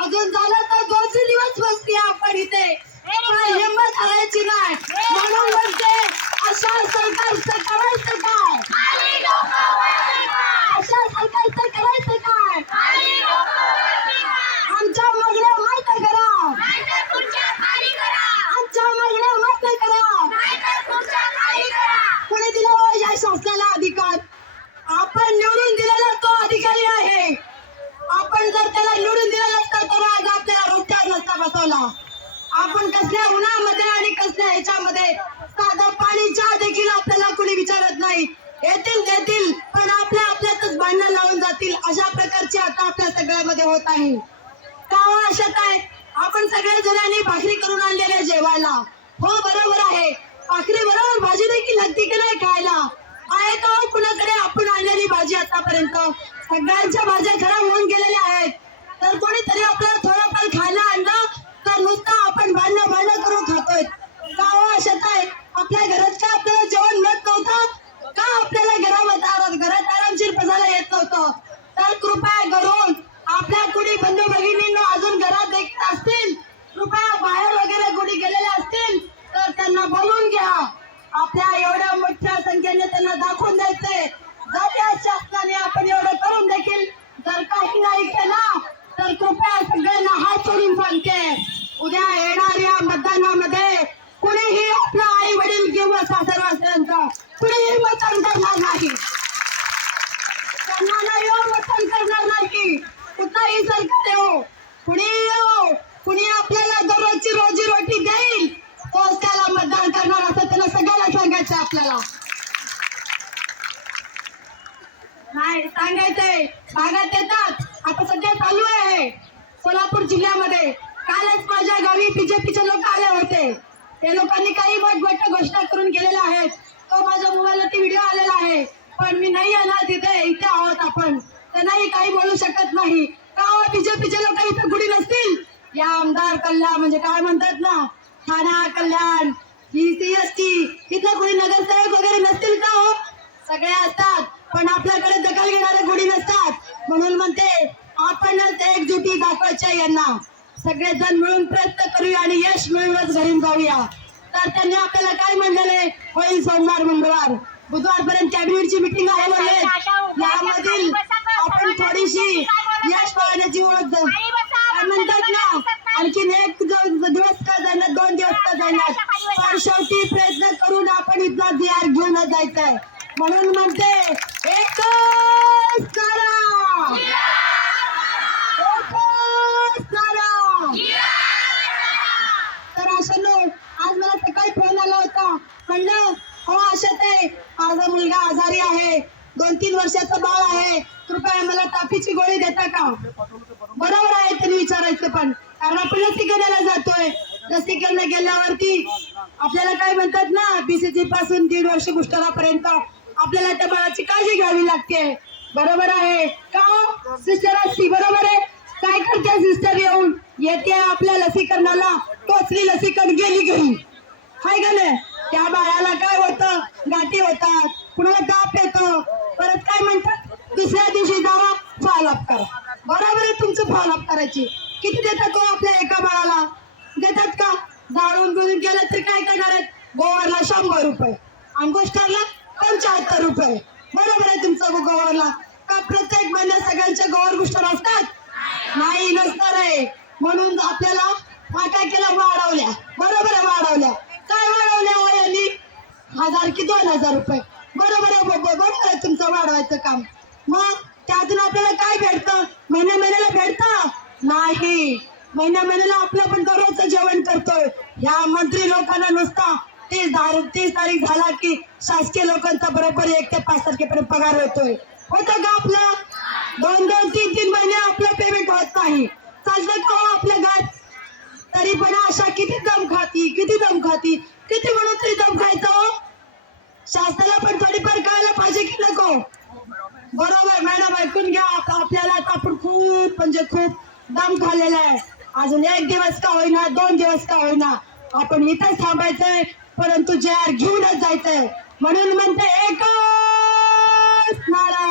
अजून झालं तर दोन दिवस बसते आपण इथे. हिंमत हरायची नाही. म्हणून म्हणते अशा सरकारचं करायचं काय अशा सरकारचं करायचं काय आमच्या मागण्या मान्य करा आमच्या मागण्या मान्य करा कोणी दिला हो या शासनाला अधिकार आपण निवडून दिलेला तो अधिकारी आहे आपण जर त्याला निवडून दिलं नसतं तर आज आपल्याला स्वतःला आपण कसल्या उन्हामध्ये आणि कसल्या ह्याच्यामध्ये साधा पाणी चहा देखील आपल्याला कुणी विचारत नाही. येतील देतील पण आपल्या आपल्यातच भांडणं लावून जातील. अशा प्रकारचे आता आपल्या सगळ्यामध्ये होत आहे. का हो अशात आहे आपण सगळ्या जणांनी भाकरी करून आणलेल्या जेवायला. हो बरोबर आहे. भाकरी बरोबर भाजी देखील लागते की नाही खायला? आहे का कुणाकडे आपण आणलेली भाजी आतापर्यंत? सगळ्यांच्या भाज्या खराब होऊन गेलेल्या आहेत. तर कोणीतरी आपल्याला थोडंफार खायला आणलं तर नुसतं आपण भांडणं भांडणं करून खातोय का हो अशात आहे आपल्या घरात का आपल्याला जेवण मिळत नव्हतं का आपल्याला घरामध्ये आराम घरात आरामशीर बसायला येत नव्हतं तर कृपया करून आपल्या कुणी बंधू भगिनींना अजून घरात देखील असतील कृपया बाहेर वगैरे कुणी गेलेले असतील तर त्यांना बोलून घ्या आपल्या एवढ्या मोठ्या संख्येने त्यांना दाखवून द्यायचे जर या शासनाने आपण एवढं करून देखील जर काही नाही केलं तर कृपया सगळ्यांना हात सोडून सांगते उद्या येणाऱ्या मतदानामध्ये कुणीही आपला आई वडील किंवा सासर वासऱ्यांचा कुणीही मतदान करणार नाही. त्यांना नाही मतदान करणार नाही कुठलाही सरकार येऊ कुणी येऊ कुणी आपल्याला दररोजची रोजी रोटी देईल तो त्याला मतदान करणार असं त्याला सगळ्याला सांगायचं आपल्याला. नाही सांगायचंय. भागात येतात. आता सध्या चालू आहे. सोलापूर जिल्ह्यामध्ये. कालच माझ्या गावी बीजेपीचे लोक आले होते. त्या लोकांनी काही मोठमोठ्या घोषणा करून गेलेल्या आहेत तो माझ्या मोबाईलवरती व्हिडिओ आलेला आहे पण मी नाही येणार तिथे इथे आहोत आपण. तर नाही काही बोलू शकत नाही. का हो, बीजेपीचे लोक इथे कुठे नसतील? या आमदार कल्याण म्हणजे काय म्हणतात ना? ठाणा कल्याण ही सी एस टी नगरसेवक वगैरे नसतील का हो? सगळे असतात पण आपल्याकडे दखल घेणारे कुणी नसतात. म्हणून म्हणते आपणच एकजुटी दाखवायच्या यांना. सगळेजण मिळून प्रयत्न करूया आणि यश मिळूनच घरी जाऊया. तर त्यांनी आपल्याला काय म्हणलेले? होईल सोमवार मंगळवार. बुधवारपर्यंत कॅबिनेटची मिटिंग आहे यामधील आपण थोडीशी यश पाहण्याची ओळख म्हणतात ना आणखीन एक दिवस का जाणार दोन दिवस का जाणार? पण शेवटी प्रयत्न करून आपण इथला दियार घेऊन जायचंय. म्हणून म्हणते एकच करा एकच करा तर अशानं आज मला सकाळी फोन आला होता म्हणलं हो आशात आहे माझा मुलगा आजारी आहे. दोन तीन वर्षाचं बाळ आहे. कृपया मला तापीची गोळी देता का? बरोबर आहे त्यांनी विचारायचं पण. कारण आपण लसीकरणाला जातोय. लसीकरण गेल्यावरती आपल्याला काय म्हणतात ना बीसीजी पासून दीड वर्ष बुस्टरापर्यंत आपल्याला त्या बाळाची काळजी घ्यावी लागते. बरोबर आहे. का हो? सिस्टर असती बरोबर आहे. काय करते सिस्टर येऊन? येते आपल्या लसीकरणाला. टोचली लसीकरण गेली घरी हाय का नाही? त्या बाळाला काय होतं? गाठी होतात. कुणाला ताप येतो? परत काय म्हणतात? दुसऱ्या दिवशी जावा फॉलोअप करा. बरोबर आहे तुमचं फॉलोअप करायची. किती देतात तो आपल्या एका बाळाला? देतात का? जाळून बिळून गेलं तर काय करणार आहेत? गोवरला शंभर रुपये. अंगोष्टरला पंच्याहत्तर रुपये. बरोबर आहे तुमचं गोवरला. का प्रत्येक महिन्यात सगळ्यांच्या गोवर गोष्टर असतात नाही नसणार आहे. म्हणून आपल्याला फाटा केला वाढवल्या. बरोबर आहे वाढवल्या. हजार रुपये. बरोबर आहे बरोबर आहे तुमचं वाढवायचं काम. मग त्यातून आपल्याला काय भेटतं? महिन्या महिन्याला भेटतं? नाही. महिन्या महिन्याला आपलं पण दररोजचं जेवण करतोय. ह्या मंत्री लोकांना नुसता तीस तारीख तीस तारीख झाला की शासकीय लोकांचा बरोबर एक ते पाच तारखेपर्यंत पगार होतोय. होतं का आपलं? दोन दोन तीन तीन महिने आपलं पेमेंट होत नाही. चालतं का हो आपल्या घरात तरी पण अशा किती दम खाती किती दम खाती? किती म्हणून तरी दम खायचं? शासनाला पण थोडीफार कळायला पाहिजे की नको. बरोबर मॅडम ऐकून घ्या. आपल्याला आता आपण खूप म्हणजे खूप दम खाल्लेला आहे. अजून एक दिवस का होईना दोन दिवस का होईना. आपण इथंच थांबायचंय परंतु जे आर घेऊनच जायचंय. म्हणून म्हणते एकच नारा